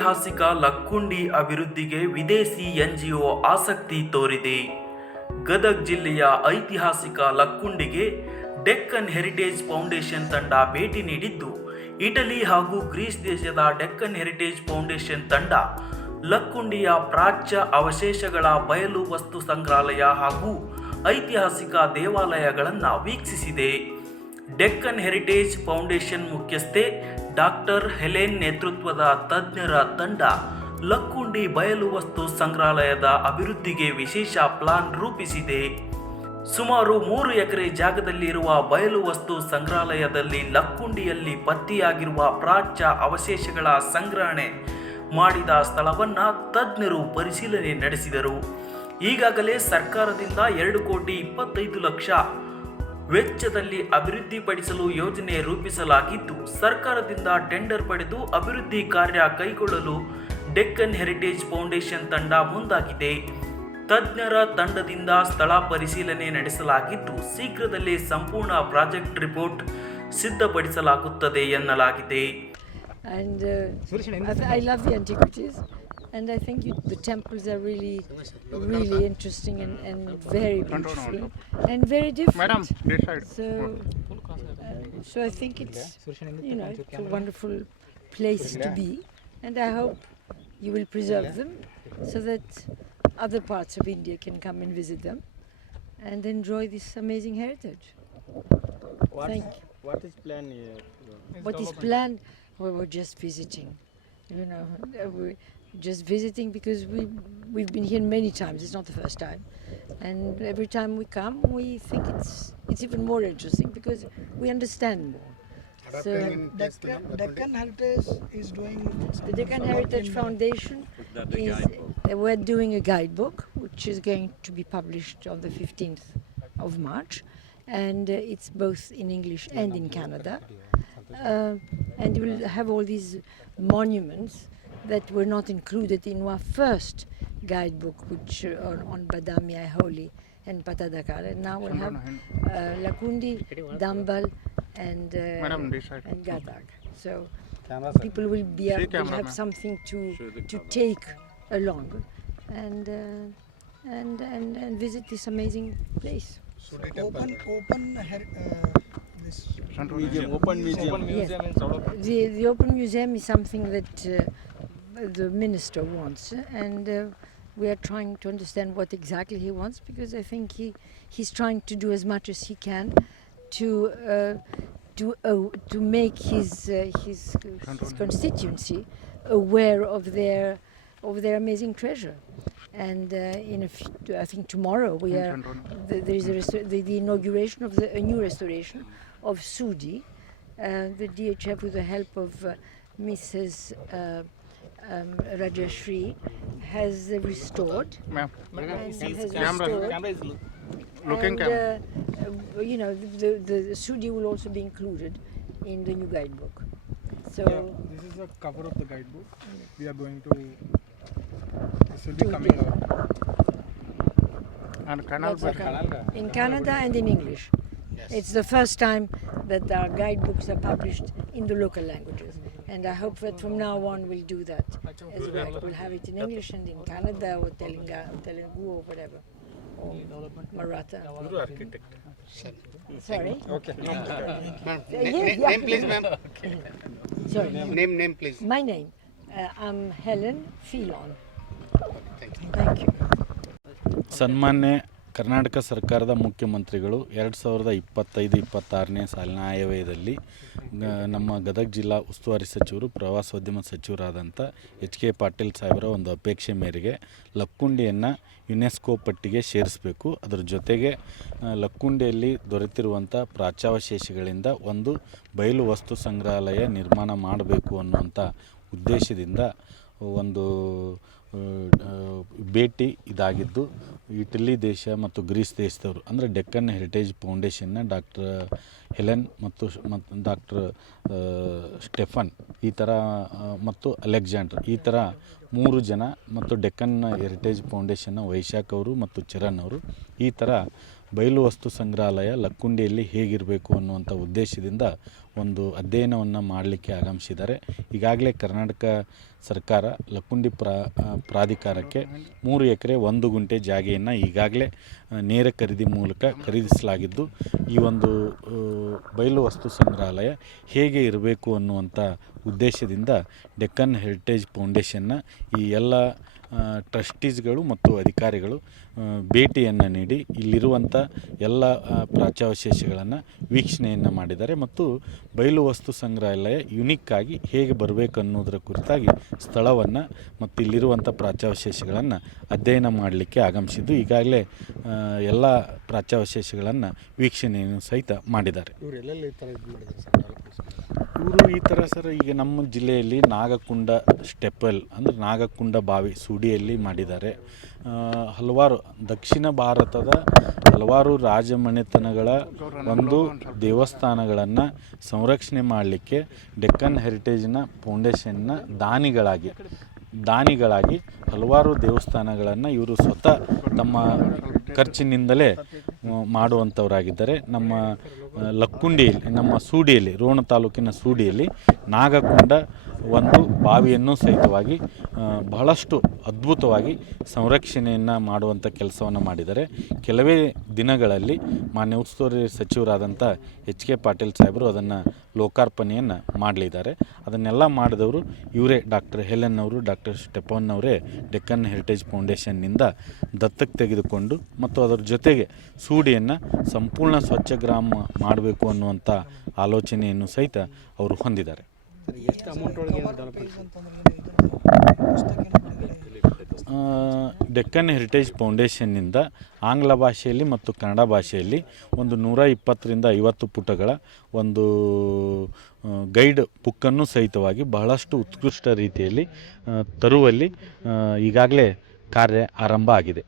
ಐತಿಹಾಸಿಕ ಲಕ್ಕುಂಡಿ ಅಭಿವೃದ್ಧಿಗೆ ವಿದೇಶಿ ಎನ್ಜಿಒ ಆಸಕ್ತಿ ತೋರಿದೆ. ಗದಗ ಜಿಲ್ಲೆಯ ಐತಿಹಾಸಿಕ ಲಕ್ಕುಂಡಿಗೆ ಡೆಕ್ಕನ್ ಹೆರಿಟೇಜ್ ಫೌಂಡೇಶನ್ ತಂಡ ಭೇಟಿ ನೀಡಿದ್ದು, ಇಟಲಿ ಹಾಗೂ ಗ್ರೀಸ್ ದೇಶದ ಡೆಕ್ಕನ್ ಹೆರಿಟೇಜ್ ಫೌಂಡೇಶನ್ ತಂಡ ಲಕ್ಕುಂಡಿಯ ಪ್ರಾಚ್ಯ ಅವಶೇಷಗಳ ಬಯಲು ವಸ್ತು ಸಂಗ್ರಹಾಲಯ ಹಾಗೂ ಐತಿಹಾಸಿಕ ದೇವಾಲಯಗಳನ್ನು ವೀಕ್ಷಿಸಿದೆ. ಡೆಕ್ಕನ್ ಹೆರಿಟೇಜ್ ಫೌಂಡೇಶನ್ ಮುಖ್ಯಸ್ಥೆ ಡಾಕ್ಟರ್ ಹೆಲೆನ್ ನೇತೃತ್ವದ ತಜ್ಞರ ತಂಡ ಲಕ್ಕುಂಡಿ ಬಯಲು ವಸ್ತು ಸಂಗ್ರಹಾಲಯದ ಅಭಿವೃದ್ಧಿಗೆ ವಿಶೇಷ ಪ್ಲಾನ್ ರೂಪಿಸಿದೆ. ಸುಮಾರು 3 ಎಕರೆ ಜಾಗದಲ್ಲಿರುವ ಬಯಲು ವಸ್ತು ಸಂಗ್ರಹಾಲಯದಲ್ಲಿ ಲಕ್ಕುಂಡಿಯಲ್ಲಿ ಪತ್ತೆಯಾಗಿರುವ ಪ್ರಾಚ್ಯ ಅವಶೇಷಗಳ ಸಂಗ್ರಹಣೆ ಮಾಡಿದ ಸ್ಥಳವನ್ನು ತಜ್ಞರು ಪರಿಶೀಲನೆ ನಡೆಸಿದರು. ಈಗಾಗಲೇ ಸರ್ಕಾರದಿಂದ 2,25,00,000 ವೆಚ್ಚದಲ್ಲಿ ಅಭಿವೃದ್ಧಿಪಡಿಸಲು ಯೋಜನೆ ರೂಪಿಸಲಾಗಿದ್ದು, ಸರ್ಕಾರದಿಂದ ಟೆಂಡರ್ ಪಡೆದು ಅಭಿವೃದ್ಧಿ ಕಾರ್ಯ ಕೈಗೊಳ್ಳಲು ಡೆಕ್ಕನ್ ಹೆರಿಟೇಜ್ ಫೌಂಡೇಶನ್ ತಂಡ ಮುಂದಾಗಿದೆ. ತಜ್ಞರ ತಂಡದಿಂದ ಸ್ಥಳ ಪರಿಶೀಲನೆ ನಡೆಸಲಾಗಿದ್ದು, ಶೀಘ್ರದಲ್ಲೇ ಸಂಪೂರ್ಣ ಪ್ರಾಜೆಕ್ಟ್ ರಿಪೋರ್ಟ್ ಸಿದ್ಧಪಡಿಸಲಾಗುತ್ತದೆ ಎನ್ನಲಾಗಿದೆ. And I love the antiquities, and I think the temples are really interesting and very beautiful and very different. Madam, this side. So I think it's it's a wonderful place to be, and I hope you will preserve them so that other parts of India can come and visit them and enjoy this amazing heritage. Thank you. What is planned here? What is planned? Well, we're just visiting, we're just visiting because we've been here many times. It's not the first time, and every time we come, we think it's even more interesting because we understand more. So Deccan Heritage is doing the Deccan Heritage Foundation we're doing a guidebook which is going to be published on the 15th of March, and it's both in English and in Kannada. And you will have all these monuments that were not included in our first guidebook, which on Badami, Aiholi and Patadakal. And now we'll have Lakkundi, Dambal and Gadag. So people will have something to take along and visit this amazing place. so Open museum. Yes. The open museum is something that the minister wants, and we are trying to understand what exactly he wants, because I think he's trying to do as much as he can to make his constituency aware of their amazing treasure. And I think tomorrow there is the inauguration of a new restoration of Sudi. The DHF, with the help of Mrs. Rajashri, has restored. Ma'am, Camera is looking camera. The Sudi will also be included in the new guidebook. So this is the cover of the guidebook. We are going to. This will be coming out. and canal in Kannada and in English. It's the first time that our guidebooks are published in the local languages, and I hope that from now on we'll do that as well. We'll have it in English and in Kannada or Telugu or whatever, or Maratha. Sorry? Okay. Name please, ma'am. Sorry. Name please. My name. I'm Helen Filon. Thank you. ಸನ್ಮಾನ್ಯ ಕರ್ನಾಟಕ ಸರ್ಕಾರದ ಮುಖ್ಯಮಂತ್ರಿಗಳು 2025-26ನೇ ಸಾಲಿನ ಆಯವ್ಯಯದಲ್ಲಿ ನಮ್ಮ ಗದಗ ಜಿಲ್ಲಾ ಉಸ್ತುವಾರಿ ಸಚಿವರು ಪ್ರವಾಸೋದ್ಯಮ ಸಚಿವರಾದಂಥ HK Patil ಸಾಹೇಬರ ಒಂದು ಅಪೇಕ್ಷೆ ಮೇರೆಗೆ ಲಕ್ಕುಂಡಿಯನ್ನು ಯುನೆಸ್ಕೋ ಪಟ್ಟಿಗೆ ಸೇರಿಸಬೇಕು. ಅದರ ಜೊತೆಗೆ ಲಕ್ಕುಂಡಿಯಲ್ಲಿ ದೊರೆತಿರುವಂಥ ಪ್ರಾಚ್ಯಾವಶೇಷಗಳಿಂದ ಒಂದು ಬಯಲು ವಸ್ತು ಸಂಗ್ರಹಾಲಯ ನಿರ್ಮಾಣ ಮಾಡಬೇಕು ಅನ್ನುವಂಥ ಉದ್ದೇಶದಿಂದ ಒಂದು ಭೇಟಿ ಇದಾಗಿದ್ದು, ಇಟಲಿ ದೇಶ ಮತ್ತು ಗ್ರೀಸ್ ದೇಶದವರು ಅಂದರೆ ಡೆಕ್ಕನ್ ಹೆರಿಟೇಜ್ ಫೌಂಡೇಶನ್ನ ಡಾಕ್ಟರ್ ಹೆಲೆನ್ ಮತ್ತು ಡಾಕ್ಟರ್ ಸ್ಟೆಫನ್ ಈ ಥರ ಮತ್ತು ಅಲೆಕ್ಸಾಂಡರ್ ಈ ಥರ 3 ಜನ ಮತ್ತು ಡೆಕ್ಕನ್ ಹೆರಿಟೇಜ್ ಫೌಂಡೇಶನ್ನ ವೈಶಾಖ್ ಅವರು ಮತ್ತು ಚರಣ್ ಅವರು ಈ ಥರ ಬಯಲು ವಸ್ತು ಸಂಗ್ರಹಾಲಯ ಲಕ್ಕುಂಡಿಯಲ್ಲಿ ಹೇಗಿರಬೇಕು ಅನ್ನುವಂಥ ಉದ್ದೇಶದಿಂದ ಒಂದು ಅಧ್ಯಯನವನ್ನು ಮಾಡಲಿಕ್ಕೆ ಆಗಮಿಸಿದ್ದಾರೆ. ಈಗಾಗಲೇ ಕರ್ನಾಟಕ ಸರ್ಕಾರ ಲಕ್ಕುಂಡಿ ಪ್ರಾಧಿಕಾರಕ್ಕೆ 3 ಎಕರೆ 1 ಗುಂಟೆ ಜಾಗೆಯನ್ನು ಈಗಾಗಲೇ ನೇರ ಖರೀದಿ ಮೂಲಕ ಖರೀದಿಸಲಾಗಿದ್ದು, ಈ ಒಂದು ಬಯಲು ವಸ್ತು ಸಂಗ್ರಹಾಲಯ ಹೇಗೆ ಇರಬೇಕು ಅನ್ನುವಂಥ ಉದ್ದೇಶದಿಂದ ಡೆಕ್ಕನ್ ಹೆರಿಟೇಜ್ ಫೌಂಡೇಶನ್ನ ಈ ಎಲ್ಲ ಟ್ರಸ್ಟೀಸ್ಗಳು ಮತ್ತು ಅಧಿಕಾರಿಗಳು ಭೇಟಿಯನ್ನು ನೀಡಿ ಇಲ್ಲಿರುವಂಥ ಎಲ್ಲ ಪ್ರಾಚ್ಯಾವಶೇಷಗಳನ್ನು ವೀಕ್ಷಣೆಯನ್ನು ಮಾಡಿದ್ದಾರೆ ಮತ್ತು ಬಯಲು ವಸ್ತು ಸಂಗ್ರಹಾಲಯ ಯುನಿಕ್ಕಾಗಿ ಹೇಗೆ ಬರಬೇಕು ಅನ್ನೋದರ ಕುರಿತಾಗಿ ಸ್ಥಳವನ್ನು ಮತ್ತು ಇಲ್ಲಿರುವಂಥ ಪ್ರಾಚ್ಯಾವಶೇಷಗಳನ್ನು ಅಧ್ಯಯನ ಮಾಡಲಿಕ್ಕೆ ಆಗಮಿಸಿದ್ದು ಈಗಾಗಲೇ ಎಲ್ಲ ಪ್ರಾಚ್ಯಾವಶೇಷಗಳನ್ನು ವೀಕ್ಷಣೆಯನ್ನು ಸಹಿತ ಮಾಡಿದ್ದಾರೆ. ಇವರು ಈ ಥರ ಸರ್ ಈಗ ನಮ್ಮ ಜಿಲ್ಲೆಯಲ್ಲಿ ನಾಗಕುಂಡ ಸ್ಟೆಪಲ್ ಅಂದರೆ ನಾಗಕುಂಡ ಬಾವಿ ಸೂಡಿಯಲ್ಲಿ ಮಾಡಿದ್ದಾರೆ. ಹಲವಾರು ದಕ್ಷಿಣ ಭಾರತದ ಹಲವಾರು ರಾಜಮನೆತನಗಳ ಒಂದು ದೇವಸ್ಥಾನಗಳನ್ನು ಸಂರಕ್ಷಣೆ ಮಾಡಲಿಕ್ಕೆ ಡೆಕ್ಕನ್ ಹೆರಿಟೇಜ್ನ ಫೌಂಡೇಶನ್ನ ದಾನಿಗಳಾಗಿ ಹಲವಾರು ದೇವಸ್ಥಾನಗಳನ್ನು ಇವರು ಸ್ವತಃ ತಮ್ಮ ಖರ್ಚಿನಿಂದಲೇ ಮಾಡುವಂಥವರಾಗಿದ್ದಾರೆ. ನಮ್ಮ ಲಕ್ಕುಂಡಿಯಲ್ಲಿ, ನಮ್ಮ ಸೂಡಿಯಲ್ಲಿ, ರೋಣ ತಾಲೂಕಿನ ಸೂಡಿಯಲ್ಲಿ ನಾಗಕುಂಡ ಒಂದು ಬಾವಿಯನ್ನು ಸಹಿತವಾಗಿ ಬಹಳಷ್ಟು ಅದ್ಭುತವಾಗಿ ಸಂರಕ್ಷಣೆಯನ್ನು ಮಾಡುವಂಥ ಕೆಲಸವನ್ನು ಮಾಡಿದ್ದಾರೆ. ಕೆಲವೇ ದಿನಗಳಲ್ಲಿ ಮಾನ್ಯ ಉಸ್ತುವಾರಿ ಸಚಿವರಾದಂಥ HK ಪಾಟೀಲ್ ಸಾಹೇಬರು ಅದನ್ನು ಲೋಕಾರ್ಪಣೆಯನ್ನು ಮಾಡಲಿದ್ದಾರೆ. ಅದನ್ನೆಲ್ಲ ಮಾಡಿದವರು ಇವರೇ, ಡಾಕ್ಟರ್ ಹೆಲೆನ್ ಅವರು, ಡಾಕ್ಟರ್ ಸ್ಟೆಫನ್ ಅವರೇ ಡೆಕ್ಕನ್ ಹೆರಿಟೇಜ್ ಫೌಂಡೇಶನ್ನಿಂದ ದತ್ತಕ್ಕೆ ತೆಗೆದುಕೊಂಡು ಮತ್ತು ಅದರ ಜೊತೆಗೆ ಸೂಡಿಯನ್ನು ಸಂಪೂರ್ಣ ಸ್ವಚ್ಛ ಗ್ರಾಮ ಮಾಡಬೇಕು ಅನ್ನುವಂಥ ಆಲೋಚನೆಯನ್ನು ಸಹಿತ ಅವರು ಹೊಂದಿದ್ದಾರೆ. ಡೆಕ್ಕನ್ ಹೆರಿಟೇಜ್ ಫೌಂಡೇಶನ್ನಿಂದ ಆಂಗ್ಲ ಭಾಷೆಯಲ್ಲಿ ಮತ್ತು ಕನ್ನಡ ಭಾಷೆಯಲ್ಲಿ ಒಂದು 120ರಿಂದ 50 ಪುಟಗಳ ಒಂದು ಗೈಡ್ ಬುಕ್ಕನ್ನು ಸಹಿತವಾಗಿ ಬಹಳಷ್ಟು ಉತ್ಕೃಷ್ಟ ರೀತಿಯಲ್ಲಿ ತರುವಲ್ಲಿ ಈಗಾಗಲೇ ಕಾರ್ಯ ಆರಂಭ ಆಗಿದೆ.